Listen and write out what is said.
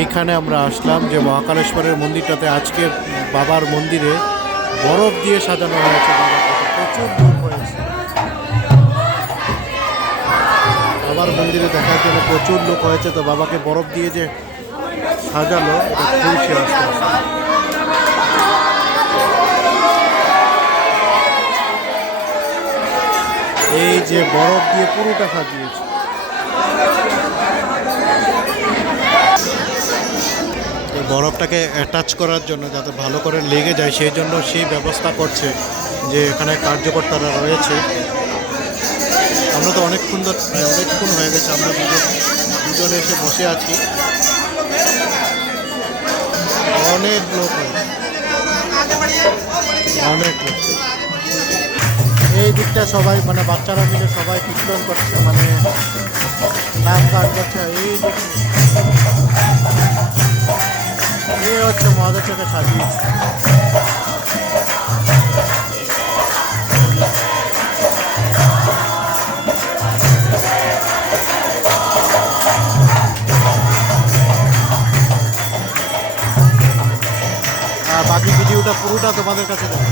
এইখানে আমরা আসলাম যে মহাকালেশ্বরের মন্দিরটাতে আজকে বাবার মন্দিরে বরফ দিয়ে সাজানো হয়েছে। প্রচুর লোক হয়েছে বাবার মন্দিরে দেখার জন্য, প্রচুর লোক হয়েছে। তো বাবাকে বরফ দিয়ে যে সাজালো, এটা খুলছে আস্তে আস্তে। এই যে বরফ দিয়ে পুরোটা সাজিয়েছে। বরফটাকে অ্যাটাচ করার জন্য যাতে ভালো করে লেগে যায়, সেই জন্য সেই ব্যবস্থা করছে যে এখানে কার্যকর্তারা রয়েছে। আমরা তো অনেকক্ষণ হয়ে গেছে, আমরা দুজনে এসে বসে আছি। অনেক লোক হয়েছে, অনেক লোক। এই দিকটা সবাই মানে বাচ্চারা মিলে সবাই কীর্তন করছে, মানে নাম গান করছে। এই হচ্ছে মহাদেবকে সাজিয়েছে। আর বাকি ভিডিওটা পুরোটা তোমাদের কাছে দেবো।